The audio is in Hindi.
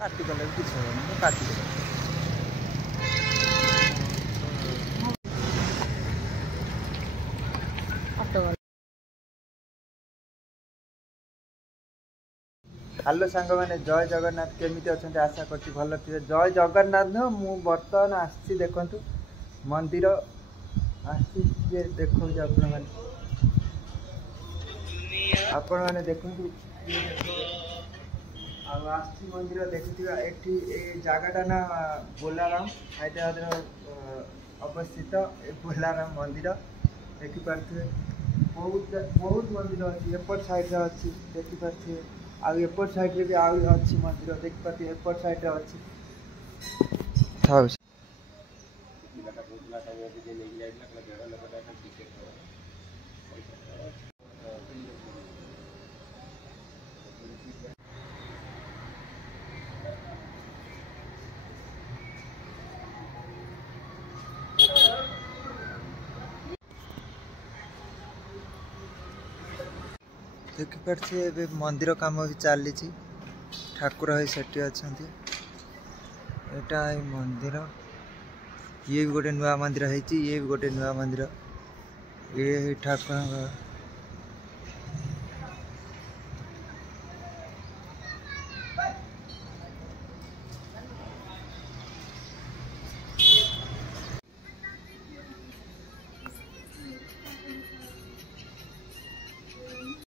काटी गले किसी हो काटी गले हेलो सांग मैंने जय जगन्नाथ केमी अच्छा आशा करती भल थे जय जगन्नाथ नुह मु बर्तमान आसी देखु मंदिर आसी देखो आपण मैंने देखु आसी मंदिर देखुवा ये जगटा ना बोलाराम हैदराबाद अवस्थित बोलाराम मंदिर देखिपे बहुत बहुत मंदिर अच्छी एपट साइड अच्छी देखिपे आउट साइड रे भी आउ अच्छी मंदिर देखिपे एपट साइड रे अच्छी देखिपे मंदिर काम भी चली ठाकुर है सेठी अच्छा यहाँ मंदिर ये भी गोटे नुआ मंदिर है ये भी गोटे नुआ मंदिर ये ठाकुर